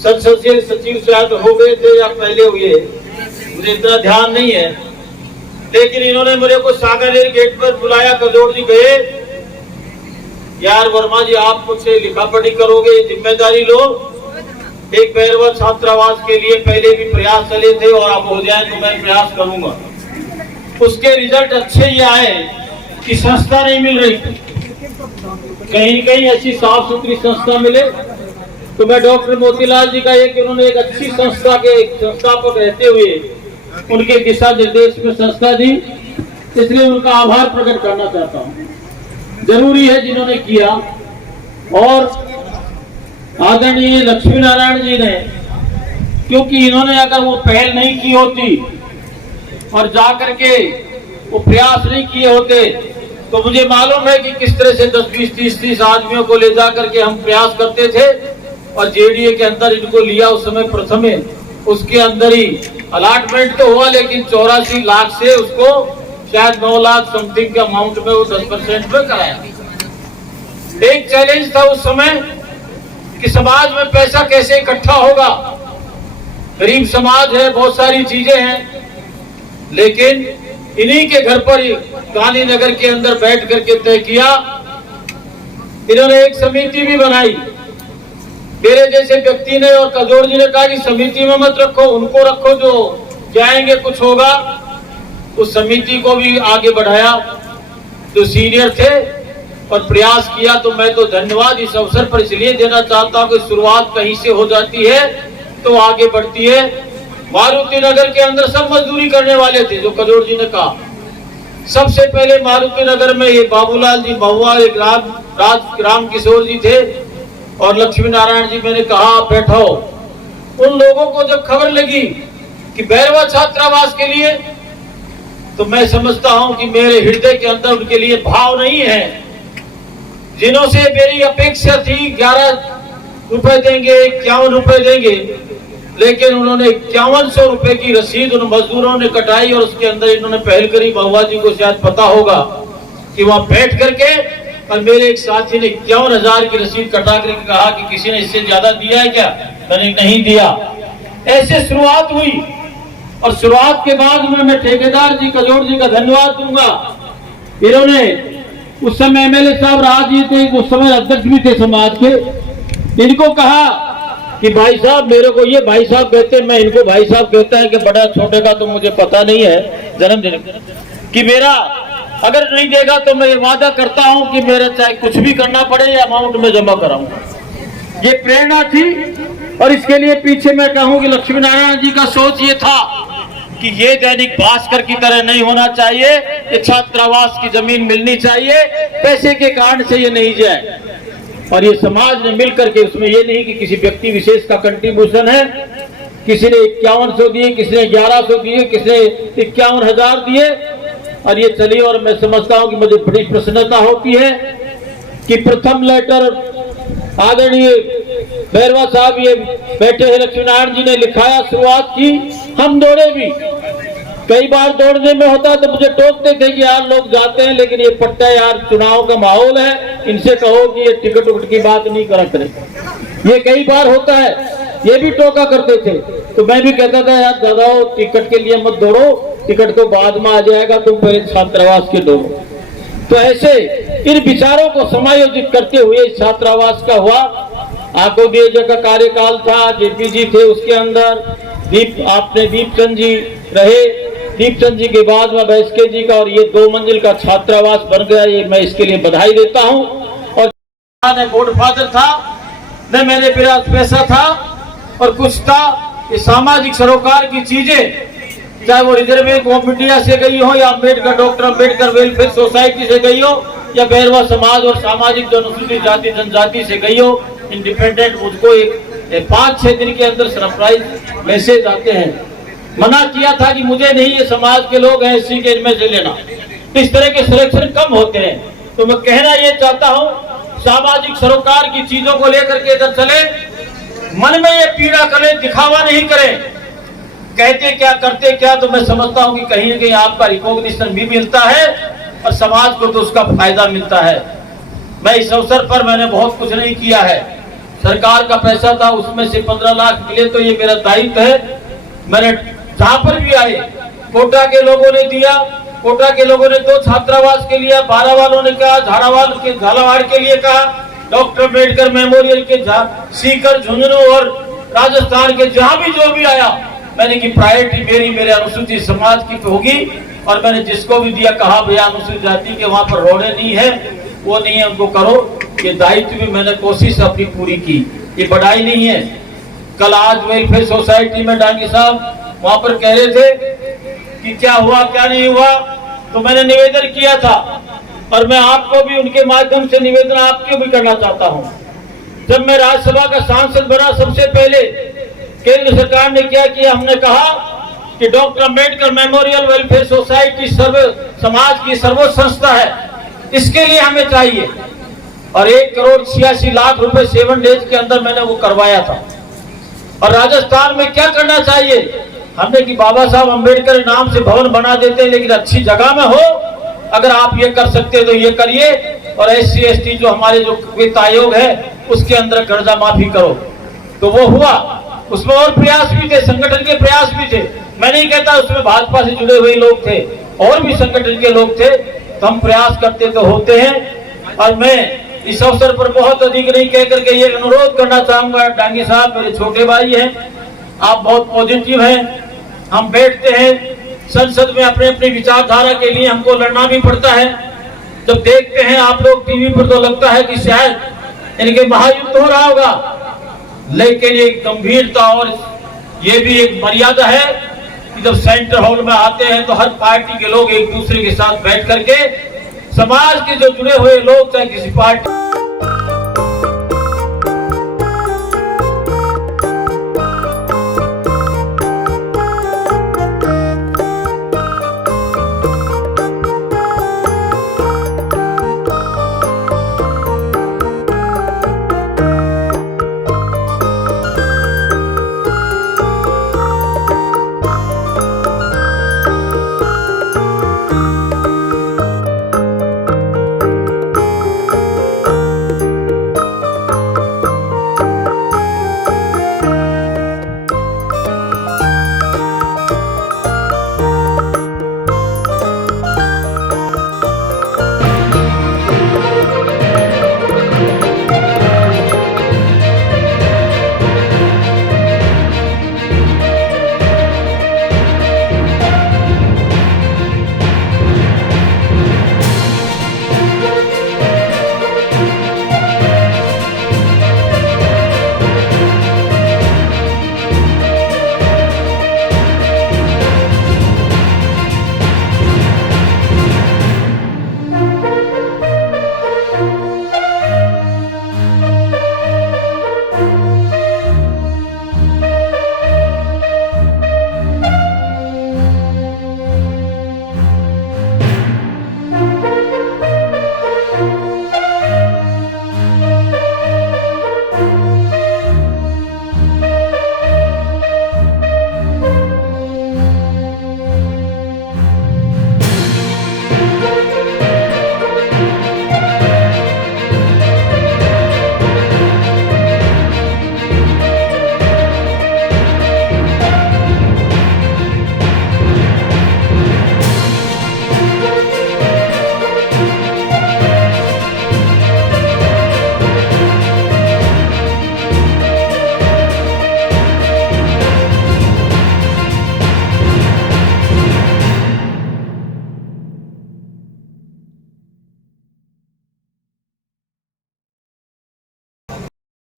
संसदीय सचिव शायद हो गए थे या पहले हुए, मुझे इतना ध्यान नहीं है, लेकिन इन्होंने मेरे को सागरेर गेट पर बुलाया, कजोड़ जी गए, यार वर्मा जी आप मुझसे लिखा पढ़ी करोगे, जिम्मेदारी लो। एक बैरवा छात्रावास के लिए पहले भी प्रयास चले थे और अब हो जाए तो मैं प्रयास करूंगा। उसके रिजल्ट अच्छे ही आए कि संस्था नहीं मिल रही, कहीं कहीं ऐसी साफ सुथरी संस्था मिले। तो मैं डॉक्टर मोतीलाल जी का कि उन्होंने एक अच्छी संस्था के संस्थापक रहते हुए उनके दिशा निर्देश में संस्था दी, इसलिए उनका आभार प्रकट करना चाहता हूँ। जरूरी है जिन्होंने किया। और आदरणीय लक्ष्मी नारायण जी ने, क्योंकि इन्होंने अगर वो पहल नहीं की होती और जाकर के वो प्रयास नहीं किए होते तो मुझे मालूम है कि किस तरह से 10, 20, 30 आदमियों को ले जाकर के हम प्रयास करते थे। और JDA के अंदर इनको लिया उस समय प्रथम, उसके अंदर ही अलॉटमेंट तो हुआ, लेकिन 84 लाख से उसको शायद 9 लाख समथिंग के अमाउंट में वो 10% में कराया। एक चैलेंज था उस समय कि समाज में पैसा कैसे इकट्ठा होगा, गरीब समाज है, बहुत सारी चीजें हैं, लेकिन इन्हीं के घर पर गांधीनगर के अंदर बैठ करके तय किया। इन्होंने एक समिति भी बनाई, मेरे जैसे व्यक्ति ने और कजोड़ जी ने कहा कि समिति में मत रखो, उनको रखो जो जाएंगे कुछ होगा। उस समिति को भी आगे बढ़ाया, जो सीनियर थे और प्रयास किया, तो मैं तो धन्यवाद इस अवसर पर इसलिए देना चाहता हूँ कि शुरुआत कहीं से हो जाती है तो आगे बढ़ती है। मारुति नगर के अंदर सब मजदूरी करने वाले थे, जो कजोड़ जी ने कहा। सबसे पहले मारुति नगर में ये बाबूलाल जी महुआ, एक राम किशोर जी थे और लक्ष्मी नारायण जी। मैंने कहा आप बैठो। उन लोगों को जब खबर लगी कि बैरवा छात्रावास के लिए, तो मैं समझता हूं कि मेरे हृदय के अंदर उनके लिए भाव नहीं है। जिन्हों से मेरी अपेक्षा थी 11 रुपए देंगे, 51 रुपए देंगे, लेकिन उन्होंने 5100 रुपए की रसीद उन मजदूरों ने कटाई और उसके अंदर इन्होंने पहल करी। महुआ जी को शायद पता होगा कि वहां बैठ करके, और मेरे एक साथी ने 51,000 की रसीद कटा करके कहा कि किसी ने इससे ज्यादा दिया है क्या? मैंने नहीं दिया। ऐसे शुरुआत हुई और शुरुआत के बाद में मैं ठेकेदार जी कजोड़ जी का धन्यवाद दूंगा। इन्होंने उस समय एमएलए साहब राजी थे, उस समय अध्यक्ष भी थे समाज के। इनको कहा कि भाई साहब, मेरे को ये भाई साहब कहते हैं, मैं इनको भाई साहब कहता है कि बड़ा छोटे का तो मुझे पता नहीं है जन्मदिन कि मेरा अगर नहीं देगा तो मैं ये वादा करता हूं कि मेरा चाहे कुछ भी करना पड़े ये अमाउंट में जमा कराऊंगा। ये प्रेरणा थी और इसके लिए पीछे मैं कहूं कि लक्ष्मी नारायण जी का सोच ये था कि ये दैनिक भास्कर की तरह नहीं होना चाहिए, ये छात्रावास की जमीन मिलनी चाहिए, पैसे के कारण से ये नहीं जाए। और ये समाज ने मिलकर के, उसमें ये नहीं कि किसी व्यक्ति विशेष का कंट्रीब्यूशन है, किसी ने 5100 दिए, किसी ने 1100 दिए, किसी ने 51,000 दिए और ये चली। और मैं समझता हूं कि मुझे बड़ी प्रसन्नता होती है कि प्रथम लेटर आदरणीय बैरवा साहब ये बैठे हैं लक्ष्मी नारायण जी ने लिखाया, शुरुआत की। हम दौड़े भी, कई बार दौड़ने में होता तो मुझे टोकते थे कि यार लोग जाते हैं, लेकिन ये पट्टा यार चुनाव का माहौल है, इनसे कहो कि ये टिकट उकट की बात नहीं करा करें। ये कई बार होता है, ये भी टोका करते थे। तो मैं भी कहता था यार दादा टिकट के लिए मत दौड़ो, टिकट तो बाद में आ जाएगा, तुम पहले छात्रावास के दौड़ो। तो ऐसे इन विचारों को समायोजित करते हुए छात्रावास का हुआ। आको दिए का कार्यकाल था, जेपी जी थे उसके अंदर, दीपचंद जी रहे, दीपचंद जी के बाद में एसके जी का, और ये 2 मंजिल का छात्रावास बन गया। ये मैं इसके लिए बधाई देता हूं। और न गॉडफादर था, न मेरे पास पैसा था और कुछ था, ये सामाजिक सरोकार की चीजें, चाहे वो रिजर्व ऑफ इंडिया से गई हो या Ambedkar doctor Ambedkar welfare society से गई हो या बैरवा समाज और सामाजिक अनुसूचित जाति जनजाति से गई हो, इंडिपेंडेंट मुझको एक 5-6 दिन के अंदर सरप्राइज मैसेज आते हैं। मना किया था कि मुझे नहीं, ये समाज के लोग हैं, एससी के इनमें से लेना। इस तरह के सिलेक्शन कम होते हैं। तो मैं कहना ये चाहता हूँ, सामाजिक सरोकार की चीजों को लेकर के इधर चले, मन में ये पीड़ा करें, दिखावा नहीं करें, कहते क्या करते क्या। तो मैं समझता हूँ कि कहीं न कहीं आपका रिकॉग्निशन भी मिलता है और समाज को तो उसका फायदा मिलता है। मैं इस अवसर पर मैंने बहुत कुछ नहीं किया है, सरकार का पैसा था उसमें से 15 लाख मिले तो ये मेरा दायित्व है। मैंने जहां पर भी आए, कोटा के लोगों ने दिया, कोटा के लोगों ने 2 छात्रावास के लिए, 12 वालों ने कहा, झालावाड़ के लिए कहा, डॉक्टर अम्बेडकर मेमोरियल के सीकर, झुंझुनू और राजस्थान के जहां भी जो भी आया, मैंने की प्रायोरिटी मेरे अनुसूचित समाज की होगी। और मैंने जिसको भी दिया कहा भैया अनुसूचित जाति के वहां पर रोड़े नहीं है, वो नहीं है, उनको करो। ये दायित्व भी मैंने कोशिश अपनी पूरी की, ये बढ़ाई नहीं है। कल आज वेलफेयर सोसाइटी में डांगी साहब वहां पर कह रहे थे कि क्या हुआ क्या नहीं हुआ, तो मैंने निवेदन किया था और मैं आपको भी उनके माध्यम से निवेदन आपके भी करना चाहता हूं। जब मैं राज्यसभा का सांसद बना, सबसे पहले केंद्र सरकार ने क्या किया, हमने कहा कि doctor Ambedkar memorial welfare society समाज की सर्वोच्च संस्था है, इसके लिए हमें चाहिए। और 1,86,00,000 रुपए 7 डेज के अंदर मैंने वो करवाया था। और राजस्थान में क्या करना चाहिए हमने कि बाबा साहब अम्बेडकर नाम से भवन बना देते हैं, लेकिन अच्छी जगह में हो। अगर आप ये कर सकते तो ये करिए। और SC ST जो हमारे जो वित्त आयोग है उसके अंदर कर्जा माफी करो। तो वो हुआ, उसमें और प्रयास भी थे, संगठन के प्रयास भी थे। मैं नहीं कहता उसमें भाजपा से जुड़े हुए लोग थे, और भी संगठन के लोग थे, तो हम प्रयास करते तो होते हैं। और मैं इस अवसर पर बहुत अधिक नहीं कह करके ये अनुरोध करना चाहूंगा, डांगी साहब मेरे छोटे भाई हैं, आप बहुत पॉजिटिव हैं। हम बैठते हैं संसद में, अपने अपनी विचारधारा के लिए हमको लड़ना भी पड़ता है, जब देखते हैं आप लोग टीवी पर तो लगता है कि शायद इनके महायुद्ध हो रहा होगा, लेकिन एक गंभीरता और ये भी एक मर्यादा है कि जब सेंटर हॉल में आते हैं तो हर पार्टी के लोग एक दूसरे के साथ बैठ करके समाज के जो जुड़े हुए लोग चाहे किसी पार्टी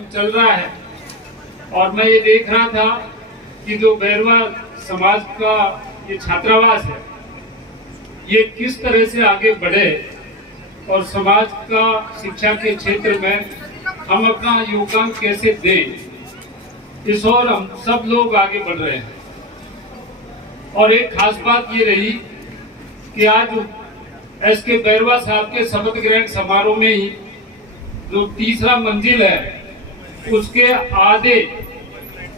चल रहा है। और मैं ये देख रहा था कि जो बैरवा समाज का ये छात्रावास है, ये किस तरह से आगे बढ़े और समाज का शिक्षा के क्षेत्र में हम अपना योगदान कैसे दें, इस और हम सब लोग आगे बढ़ रहे हैं। और एक खास बात ये रही कि आज एसके बैरवा साहब के शपथ ग्रहण समारोह में ही जो तीसरा मंजिल है उसके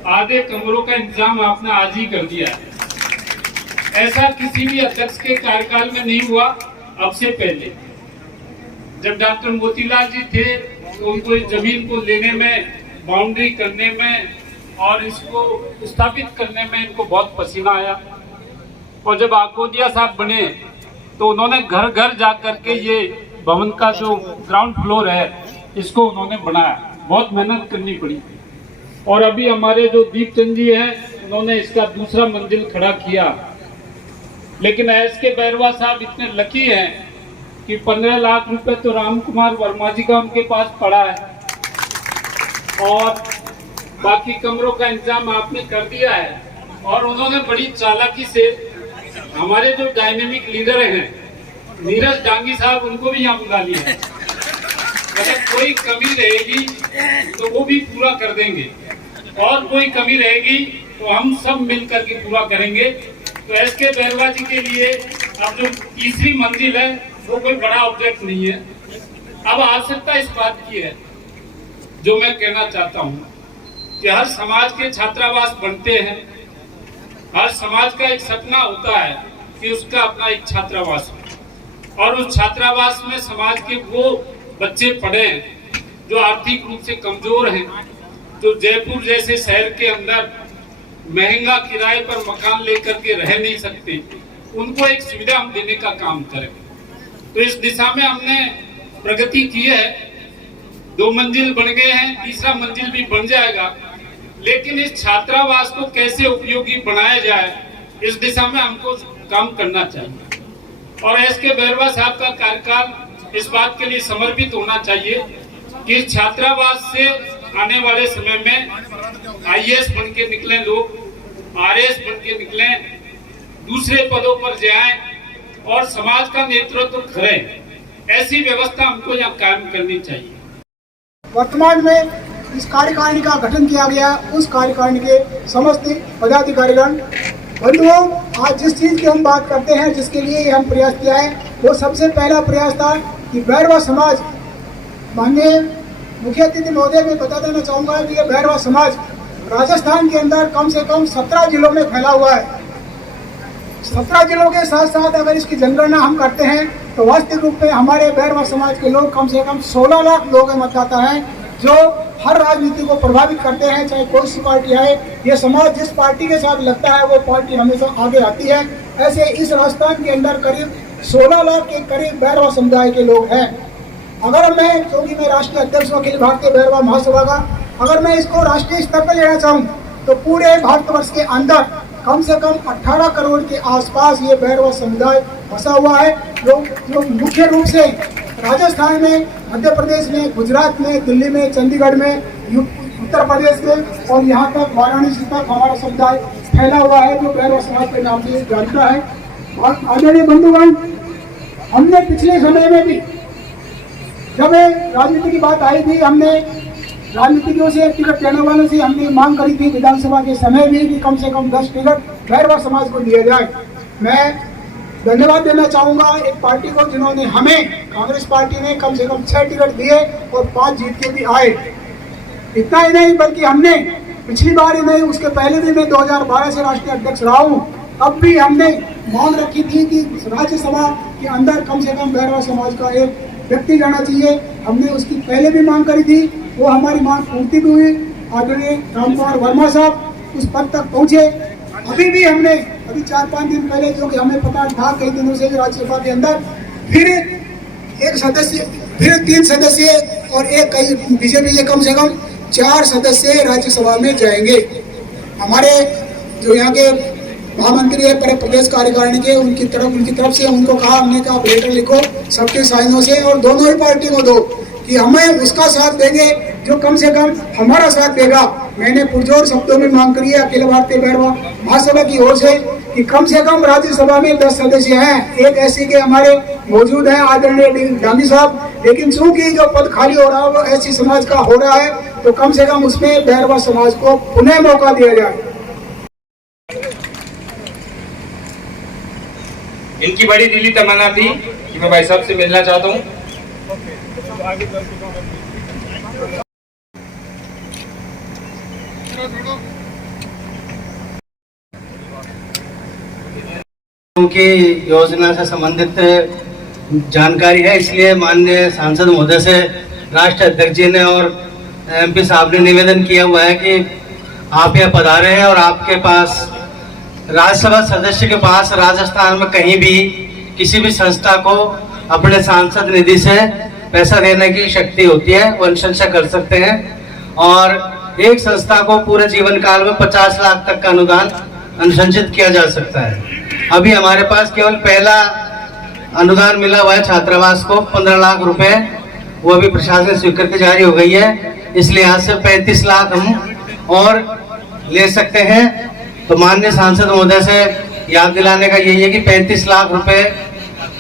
आधे कमरों का इंतजाम आपने आज ही कर दिया है। ऐसा किसी भी अध्यक्ष के कार्यकाल में नहीं हुआ। अब से पहले जब डॉक्टर मोतीलाल जी थे तो उनको इस जमीन को लेने में, बाउंड्री करने में और इसको स्थापित करने में इनको बहुत पसीना आया। और जब आकोदिया साहब बने तो उन्होंने घर घर जा करके ये भवन का जो ग्राउंड फ्लोर है इसको उन्होंने बनाया। बहुत मेहनत करनी पड़ी। और अभी हमारे जो दीपचंद जी हैं उन्होंने इसका दूसरा मंजिल खड़ा किया। लेकिन एसके बैरवा साहब इतने लकी हैं कि 15 लाख रुपए तो राम कुमार वर्मा जी का उनके पास पड़ा है और बाकी कमरों का इंतजाम आपने कर दिया है। और उन्होंने बड़ी चालाकी से हमारे जो डायनेमिक लीडर हैं नीरज डांगी साहब, उनको भी यहाँ बुला लिया है। अगर कोई कमी रहेगी तो वो भी पूरा कर देंगे और कोई कमी रहेगी तो हम सब मिलकर के पूरा करेंगे। तो एसके बैरवा जी के लिए अब जो तीसरी मंजिल है वो कोई बड़ा ऑब्जेक्ट नहीं है। अब आवश्यकता इस बात की है, जो मैं कहना चाहता हूँ कि हर समाज के छात्रावास बनते हैं। हर समाज का एक सपना होता है कि उसका अपना एक छात्रावास हो और उस छात्रावास में समाज के वो बच्चे पढ़े जो आर्थिक रूप से कमजोर हैं, जो जयपुर जैसे शहर के अंदर महंगा किराए पर मकान लेकर के रह नहीं सकते, उनको एक सुविधा हम देने का काम करें। तो इस दिशा में हमने प्रगति की है। 2 मंजिल बन गए हैं, तीसरा मंजिल भी बन जाएगा। लेकिन इस छात्रावास को कैसे उपयोगी बनाया जाए, इस दिशा में हमको काम करना चाहिए। और एसके बैरवा साहब का कार्यकाल इस बात के लिए समर्पित होना चाहिए कि छात्रावास से आने वाले समय में आईएएस बन के निकले लोग, आरएएस बन के निकले, दूसरे पदों पर जाएं और समाज का नेतृत्व करें। ऐसी व्यवस्था हमको यहाँ कायम करनी चाहिए। वर्तमान में इस कार्यकारिणी का गठन किया गया, उस कार्यकारिणी के समस्त पदाधिकारीगण बंधुओं, आज जिस चीज की हम बात करते हैं, जिसके लिए हम प्रयास किया है, वो सबसे पहला प्रयास था कि बैरवा समाज, माननीय मुख्य अतिथि महोदय, मैं बता देना चाहूँगा कि ये बैरवा समाज राजस्थान के अंदर कम से कम 17 जिलों में फैला हुआ है। 17 जिलों के साथ साथ अगर इसकी जनगणना हम करते हैं तो वास्तविक रूप में हमारे बैरवा समाज के लोग कम से कम 16 लाख लोग मतदाता हैं, जो हर राजनीति को प्रभावित करते हैं, चाहे कोई सी पार्टी आए। ये समाज जिस पार्टी के साथ लगता है वो पार्टी हमेशा आगे आती है। ऐसे इस राजस्थान के अंदर करीब 16 लाख के करीब बैरवा समुदाय के लोग हैं। अगर मैं, क्योंकि मैं राष्ट्रीय अध्यक्ष अखिल भारतीय बैरवा महासभा का, अगर मैं इसको राष्ट्रीय स्तर पर लेना चाहूँ तो पूरे भारतवर्ष के अंदर कम से कम 18 करोड़ के आसपास ये बैरवा समुदाय बसा हुआ है, जो मुख्य रूप से राजस्थान में, मध्य प्रदेश में, गुजरात में, दिल्ली में, चंडीगढ़ में, उत्तर प्रदेश में और यहाँ तक वाराणसी तक हमारा समुदाय फैला हुआ है, जो बैरवा समाज के नाम से जानता है। और आदरणीय बंधुगण, हमने पिछले समय में भी जब राजनीति की बात आई थी, हमने राजनीतिज्ञों से, टिकट देने वालों से हमने मांग करी थी विधानसभा के समय भी कि कम से कम 10 टिकट बैरवा समाज को दिए जाए। मैं धन्यवाद देना चाहूँगा एक पार्टी को जिन्होंने हमें, कांग्रेस पार्टी ने कम से कम 6 टिकट दिए और 5 जीत के भी आए। इतना ही नहीं बल्कि हमने पिछली बार ही नहीं, उसके पहले भी मैं 2012 से राष्ट्रीय अध्यक्ष रहा हूँ, तब भी हमने मांग रखी थी कि राज्यसभा के अंदर कम से कम बैरवा समाज का एक व्यक्ति जाना चाहिए। हमने उसकी पहले भी मांग करी थी, वो हमारी मांग पूर्ति भी हुई। आदरणीय रामकुमार वर्मा साहब उस पद तक पहुंचे। अभी भी हमने, अभी 4-5 दिन पहले, जो कि हमें पता था कई दिनों से राज्यसभा के अंदर फिर एक सदस्य, फिर 3 सदस्य और एक कई बीजेपी के कम से कम 4 सदस्य राज्यसभा में जाएंगे। हमारे जो यहाँ के महामंत्री है प्रदेश कार्यकारिणी के, उनकी तरफ से उनको कहा, हमने कहा आप लेटर लिखो सबके साइनों से और दोनों ही पार्टी को दो कि हमें उसका साथ देंगे जो कम से कम हमारा साथ देगा। मैंने पुरजोर शब्दों में मांग करी है अखिल भारतीय बैरवा महासभा की ओर से कि कम से कम राज्यसभा में 10 सदस्य हैं। एक ऐसी के हमारे मौजूद हैं आदरणीय डांगी साहब, लेकिन चूंकि जो पद खाली हो रहा है वो ऐसी समाज का हो रहा है, तो कम से कम उसमें बैरवा समाज को पुनः मौका दिया जाए। इनकी बड़ी दिली तमन्ना थी कि मैं भाई साहब से मिलना चाहता हूँ। की योजना से संबंधित जानकारी है, इसलिए माननीय सांसद महोदय से राष्ट्रीय अध्यक्ष जी ने और एमपी साहब ने निवेदन किया हुआ है कि आप यहाँ पधारे हैं और आपके पास, राज्यसभा सदस्य के पास राजस्थान में कहीं भी किसी भी संस्था को अपने सांसद निधि से पैसा देने की शक्ति होती है, वो अनुशंसा कर सकते हैं। और एक संस्था को पूरे जीवन काल में 50 लाख तक का अनुदान अनुशंसित किया जा सकता है। अभी हमारे पास केवल पहला अनुदान मिला हुआ है छात्रावास को 15 लाख रुपए, वो अभी प्रशासन स्वीकृति जारी हो गई है, इसलिए यहाँ से 35 लाख हम और ले सकते हैं। तो माननीय सांसद महोदय से याद दिलाने का यही है कि 35 लाख रुपए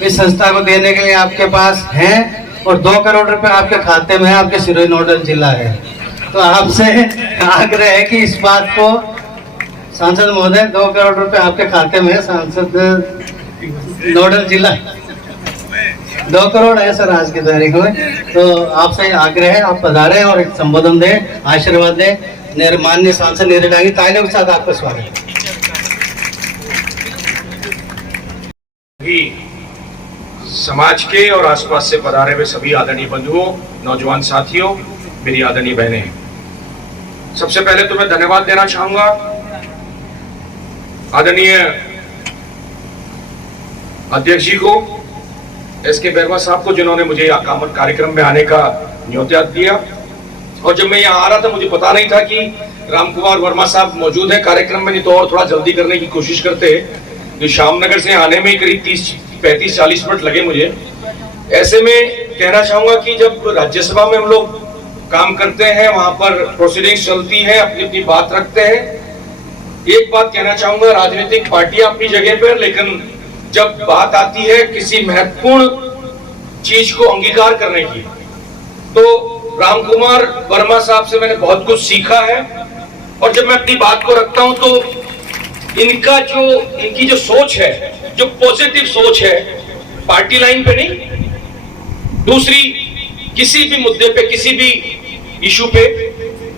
इस संस्था को देने के लिए आपके पास हैं और 2 करोड़ रुपए आपके खाते में है, आपके सिरोही नोडल जिला है। तो आपसे आग्रह है कि इस बात को सांसद महोदय, 2 करोड़ रुपए आपके खाते में है, सांसद नोडल जिला 2 करोड़ है सर आज की तारीख में। तो आपसे आग्रह है आप पधारें और एक संबोधन दें, आशीर्वाद दें। माननीय सांसद नीरज डांगी, तालियों के साथ आपका स्वागत भी समाज के और आसपास से पधारे हुए सभी आदरणीय बंधुओं, नौजवान साथियों, मेरी आदरणीय बहनें, सबसे पहले तो मैं धन्यवाद देना चाहूंगा आदरणीय अध्यक्ष जी को, एसके बैरवा साहब को, जिन्होंने मुझे कार्यक्रम में आने का न्योता दिया। और जब मैं यहाँ आ रहा था मुझे पता नहीं था कि रामकुमार वर्मा साहब मौजूद है कार्यक्रम में, नहीं तो और थोड़ा जल्दी करने की कोशिश करते। तो श्यामनगर से आने में ही करीब 35-40 मिनट लगे मुझे। ऐसे में कहना चाहूंगा कि जब राज्यसभा में हम लोग काम करते हैं, वहां पर प्रोसीडिंग्स चलती है, अपनी अपनी बात रखते हैं। एक बात कहना चाहूंगा, राजनीतिक पार्टियां अपनी जगह पर, लेकिन जब बात आती है किसी महत्वपूर्ण चीज को अंगीकार करने की, तो रामकुमार वर्मा साहब से मैंने बहुत कुछ सीखा है। और जब मैं अपनी बात को रखता हूं तो इनकी जो सोच है, जो पॉजिटिव सोच है, पार्टी लाइन पे नहीं, दूसरी किसी भी मुद्दे पे, किसी भी इशू पे,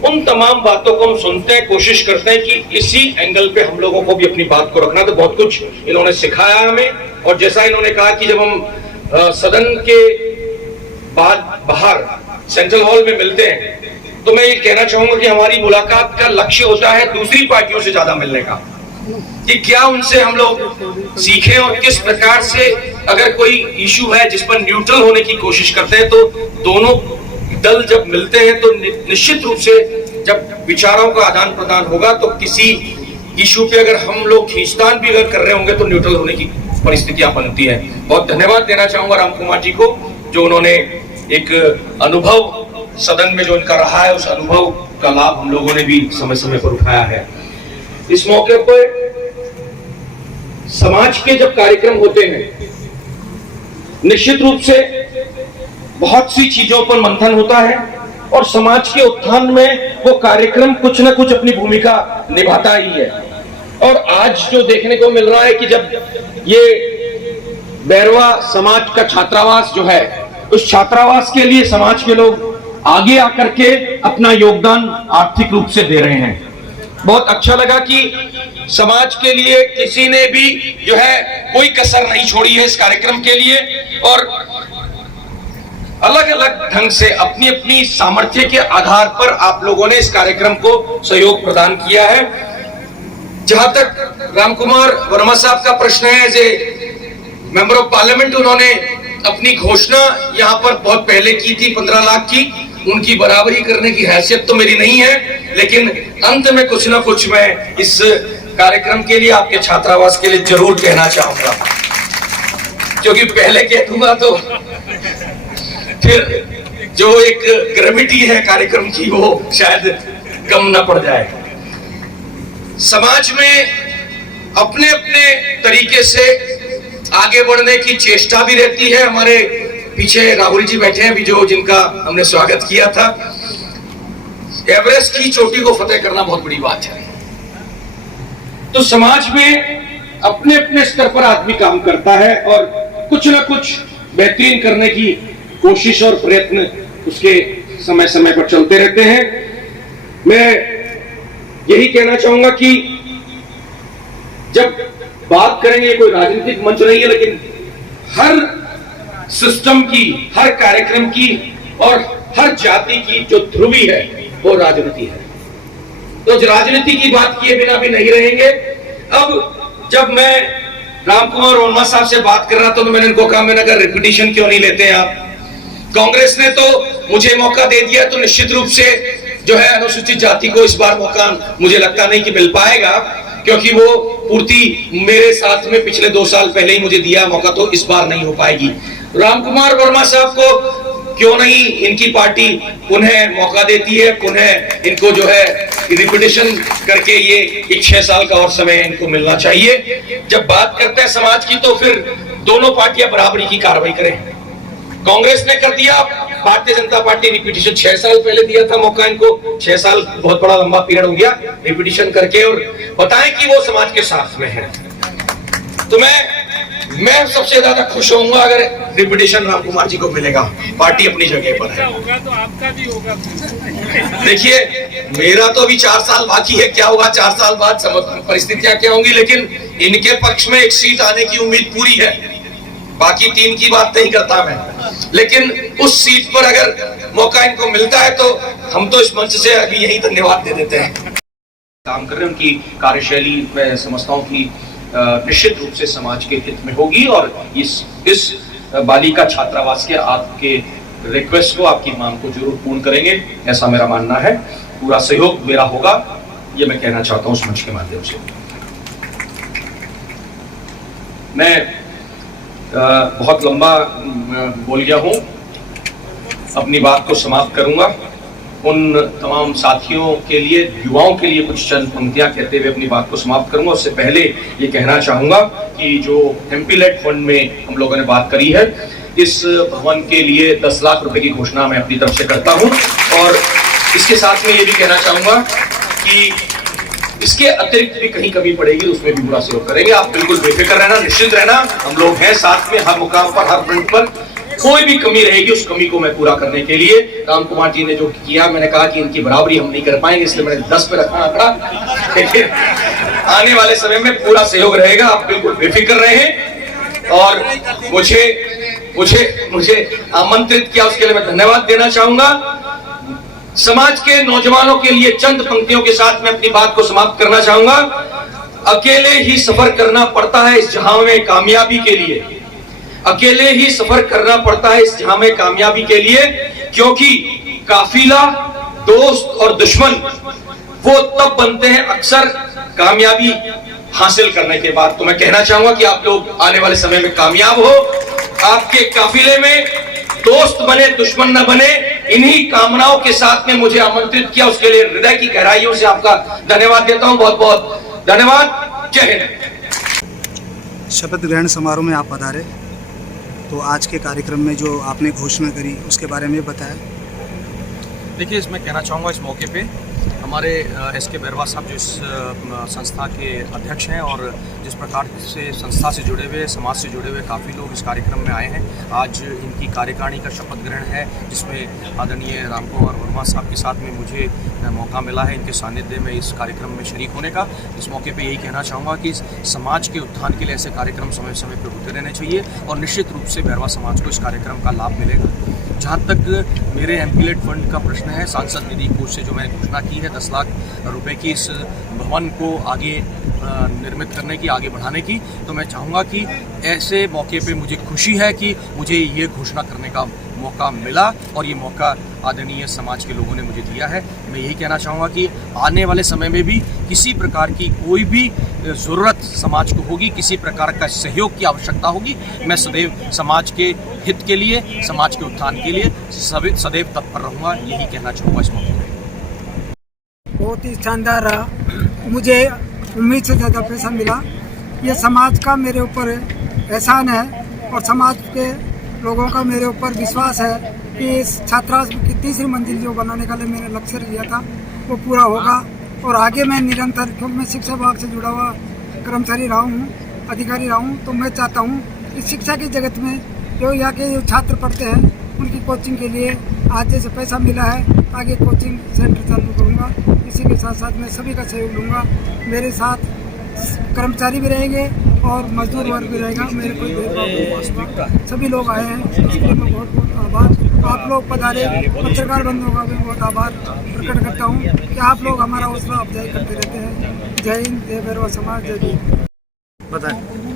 उन तमाम बातों को हम सुनते हैं, कोशिश करते हैं कि इसी एंगल पे हम लोगों को भी अपनी बात को रखना। तो बहुत कुछ इन्होंने सिखाया हमें। और जैसा इन्होंने कहा कि जब हम सदन के बाद बाहर सेंट्रल हॉल में मिलते हैं, तो मैं ये कहना चाहूंगा कि हमारी मुलाकात का लक्ष्य होता है दूसरी पार्टियों से ज्यादा मिलने का, कि क्या उनसे हम लोग सीखें और किस प्रकार से अगर कोई इशू है जिस पर न्यूट्रल होने की कोशिश करते हैं, तो दोनों दल जब मिलते हैं तो निश्चित रूप से जब विचारों का आदान प्रदान होगा, तो किसी इशू पे अगर हम लोग खींचतान भी अगर कर रहे होंगे तो न्यूट्रल होने की परिस्थितियां बनती है। बहुत धन्यवाद देना चाहूंगा रामकुमार जी को, जो उन्होंने एक अनुभव सदन में जो इनका रहा है, उस अनुभव का लाभ हम लोगों ने भी समय समय पर उठाया है। इस मौके पर समाज के जब कार्यक्रम होते हैं, निश्चित रूप से बहुत सी चीजों पर मंथन होता है और समाज के उत्थान में वो कार्यक्रम कुछ न कुछ अपनी भूमिका निभाता ही है। और आज जो देखने को मिल रहा है कि जब ये बैरवा समाज का छात्रावास जो है, उस छात्रावास के लिए समाज के लोग आगे आकर के अपना योगदान आर्थिक रूप से दे रहे हैं। बहुत अच्छा लगा कि समाज के लिए किसी ने भी जो है कोई कसर नहीं छोड़ी है इस कार्यक्रम के लिए, और अलग अलग ढंग से अपनी अपनी सामर्थ्य के आधार पर आप लोगों ने इस कार्यक्रम को सहयोग प्रदान किया है। जहां तक रामकुमार वर्मा साहब का प्रश्न है, as a member of parliament, उन्होंने अपनी घोषणा यहां पर बहुत पहले की थी 15 लाख की। उनकी बराबरी करने की हैसियत तो मेरी नहीं है, लेकिन अंत में कुछ ना कुछ मैं इस कार्यक्रम के लिए, आपके छात्रावास के लिए जरूर कहना चाहूंगा, क्योंकि पहले कह दूंगा तो फिर जो एक ग्रेविटी है कार्यक्रम की वो शायद कम ना पड़ जाए। समाज में अपने अपने तरीके से आगे बढ़ने की चेष्टा भी रहती है। हमारे पीछे राहुल जी बैठे हैं अभी, जो जिनका हमने स्वागत किया था। एवरेस्ट की चोटी को फतेह करना बहुत बड़ी बात है। तो समाज में अपने अपने स्तर पर आदमी काम करता है और कुछ ना कुछ बेहतरीन करने की कोशिश और प्रयत्न उसके समय समय पर चलते रहते हैं। मैं यही कहना चाहूंगा कि जब बात करेंगे, कोई राजनीतिक मंच नहीं है, लेकिन हर सिस्टम की, हर कार्यक्रम की और हर जाति की जो ध्रुवी है वो राजनीति है। तो राजनीति की बात किए बिना भी नहीं रहेंगे। अब जब मैं रामकुमार वर्मा साहब से बात कर रहा था तो मैंने इनको कहा, मैंने कहा रिपीटिशन क्यों नहीं लेते आप? कांग्रेस ने तो मुझे मौका दे दिया, तो निश्चित रूप से जो है अनुसूचित जाति को इस बार मौका मुझे लगता नहीं कि मिल पाएगा, क्योंकि वो पूर्ति मेरे साथ में पिछले 2 साल पहले ही मुझे दिया मौका, तो इस बार नहीं हो पाएगी। रामकुमार वर्मा साहब को क्यों नहीं इनकी पार्टी पुनः मौका देती है, पुनः इनको जो है रिपीटिशन करके ये 6 साल का और समय इनको मिलना चाहिए। जब बात करते हैं समाज की, तो फिर दोनों पार्टियां बराबरी की कार्रवाई करें। कांग्रेस ने कर दिया, भारतीय जनता पार्टी रिपीटिशन 6 साल पहले दिया था मौका इनको, 6 साल बहुत बड़ा लंबा पीरियड हो गया, रिपीटिशन करके और बताएं कि वो समाज के साथ में है। तो मैं सबसे ज्यादा खुश होऊंगा अगर रिपीटिशन रामकुमार जी को मिलेगा। पार्टी अपनी जगह पर है। होगा तो आपका भी होगा। देखिए, मेरा तो अभी 4 साल बाकी है, क्या होगा 4 साल बाद परिस्थितियां क्या होंगी, लेकिन इनके पक्ष में 1 सीट आने की उम्मीद पूरी है। बाकी 3 की बात नहीं करता मैं, लेकिन उस सीट पर अगर मौका इनको मिलता है तो हम तो इस मंच से अभी यही धन्यवाद दे देते हैं। काम कर रहे हैं, उनकी कार्यशैली मैं समझता हूँ कि निश्चित रूप से समाज के हित में होगी और इस बालिका छात्रावास के आपके रिक्वेस्ट को, आपकी मांग को जरूर पूर्ण करेंगे, ऐसा मेरा मानना है। पूरा सहयोग मेरा होगा, ये मैं कहना चाहता हूँ इस मंच के माध्यम से। मैं बहुत लंबा बोल गया हूँ, अपनी बात को समाप्त करूंगा। उन तमाम साथियों के लिए, युवाओं के लिए कुछ चंद पंक्तियां कहते हुए अपनी बात को समाप्त करूंगा। उससे पहले ये कहना चाहूंगा कि जो एमपीलेट फंड में हम लोगों ने बात करी है, इस भवन के लिए 10 लाख रुपए की घोषणा मैं अपनी तरफ से करता हूं। और इसके साथ में ये भी कहना चाहूंगा कि इसके अतिरिक्त भी कहीं कमी पड़ेगी, उसमें भी पूरा सहयोग करेंगे। आप बिल्कुल बेफिक्र रहना, निश्चिंत रहना, हम लोग हैं साथ में, हर मुकाम पर, हर फ्रंट पर। कोई भी कमी रहेगी, उस कमी को मैं पूरा करने के लिए, राम कुमार जी ने जो किया, मैंने कहा कि इनकी बराबरी हम नहीं कर पाएंगे, इसलिए मैंने 10 पे रखना आंकड़ा। लेकिन आने वाले समय में पूरा सहयोग रहेगा, आप बिल्कुल बेफिक्र रहें। और मुझे आमंत्रित किया, उसके लिए मैं धन्यवाद देना चाहूंगा। समाज के नौजवानों के लिए चंद पंक्तियों के साथ मैं अपनी बात को समाप्त करना चाहूंगा। अकेले ही सफर करना पड़ता है इस जहां में कामयाबी के लिए, अकेले ही सफर करना पड़ता है इस जहां में कामयाबी के लिए, क्योंकि काफिला, दोस्त और दुश्मन वो तब बनते हैं अक्सर कामयाबी हासिल करने के बाद। तो मैं कहना चाहूंगा कि आप लोग आने वाले समय में कामयाब हो, आपके काफिले में दोस्त बने, दुश्मन न बने। इन्हीं कामनाओं के साथ में मुझे आमंत्रित किया, उसके लिए हृदय की गहराइयों से आपका धन्यवाद देता हूं। बहुत बहुत धन्यवाद। जय हिंद। शपथ ग्रहण समारोह में आप पधारे, तो आज के कार्यक्रम में जो आपने घोषणा करी उसके बारे में बताया। देखिए, इसमें कहना चाहूँगा, इस मौके पे हमारे एसके बैरवा साहब जो इस संस्था के अध्यक्ष हैं और जिस प्रकार से संस्था से जुड़े हुए, समाज से जुड़े हुए काफ़ी लोग इस कार्यक्रम में आए हैं। आज इनकी कार्यकारिणी का शपथ ग्रहण है, जिसमें आदरणीय राम कुमार वर्मा साहब के साथ में मुझे मौका मिला है इनके सानिध्य में इस कार्यक्रम में शरीक होने का। इस मौके पे यही कहना चाहूँगा कि समाज के उत्थान के लिए ऐसे कार्यक्रम समय समय पर होते रहने चाहिए और निश्चित रूप से बैरवा समाज को इस कार्यक्रम का लाभ मिलेगा। जहाँ तक मेरे एमपीलेट फंड का प्रश्न है, सांसद निधि कोष से जो मैंने घोषणा की है 10 लाख रुपए की इस भवन को आगे निर्मित करने की, आगे बढ़ाने की, तो मैं चाहूँगा कि ऐसे मौके पे मुझे खुशी है कि मुझे ये घोषणा करने का मौका मिला और ये मौका आदरणीय समाज के लोगों ने मुझे दिया है। मैं यही कहना चाहूँगा कि आने वाले समय में भी किसी प्रकार की कोई भी ज़रूरत समाज को होगी, किसी प्रकार का सहयोग की आवश्यकता होगी, मैं सदैव समाज के हित के लिए, समाज के उत्थान के लिए सदैव तत्पर रहूँगा। यही कहना चाहूँगा इस मौके पर। बहुत ही शानदार रहा, मुझे उम्मीद से ज़्यादा पैसा मिला। ये समाज का मेरे ऊपर एहसान है और समाज के लोगों का मेरे ऊपर विश्वास है कि इस छात्रावास की 3री मंजिल जो बनाने का मैंने लक्ष्य लिया था वो पूरा होगा। और आगे मैं निरंतर, क्योंकि मैं शिक्षा विभाग से जुड़ा हुआ कर्मचारी रहा हूँ, अधिकारी रहा हूँ, तो मैं चाहता हूँ इस शिक्षा की जगत में जो यहाँ के जो छात्र पढ़ते हैं उनकी कोचिंग के लिए आज जैसे पैसा मिला है, आगे कोचिंग सेंटर चालू करूँगा। इसी के साथ साथ मैं सभी का सहयोग लूँगा। मेरे साथ कर्मचारी भी रहेंगे और मजदूर वर्ग भी रहेगा, मेरे कोई भेदभाव नहीं होगा। सभी लोग आए हैं, इसके लिए मैं बहुत बहुत आभार। आप लोग पधारे, पत्रकार बंधुओं का भी बहुत आभार प्रकट करता हूँ कि आप लोग हमारा हौसला अफजाई करते रहते हैं। जय हिंद, जय बैरवा समाज, जय भीम।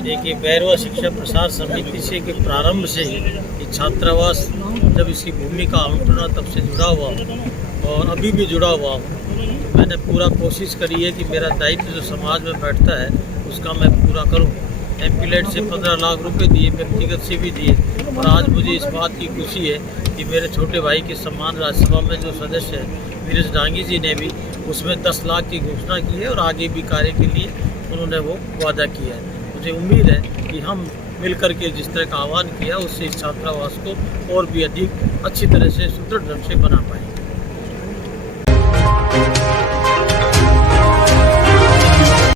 देखिए, बैरवा शिक्षा प्रसार समिति से के प्रारंभ से ही ये छात्रावास, जब इसकी भूमि का आवंटन तब से जुड़ा हुआ और अभी भी जुड़ा हुआ हूँ। मैंने पूरा कोशिश करी है कि मेरा दायित्व जो समाज में बैठता है उसका मैं पूरा करूँ। एमपीलेट से 15 लाख रुपए दिए, व्यक्तिगत से भी दिए, और आज मुझे इस बात की खुशी है कि मेरे छोटे भाई के सम्मान राज्यसभा में जो सदस्य है वीरेश डांगी जी ने भी उसमें 10 लाख की घोषणा की है और आगे भी कार्य के लिए उन्होंने वो वादा किया है। मुझे उम्मीद है कि हम मिलकर के जिस तरह का आह्वान किया उससे इस छात्रावास को और भी अधिक अच्छी तरह से सुदृढ़ ढंग से बना पाएंगे।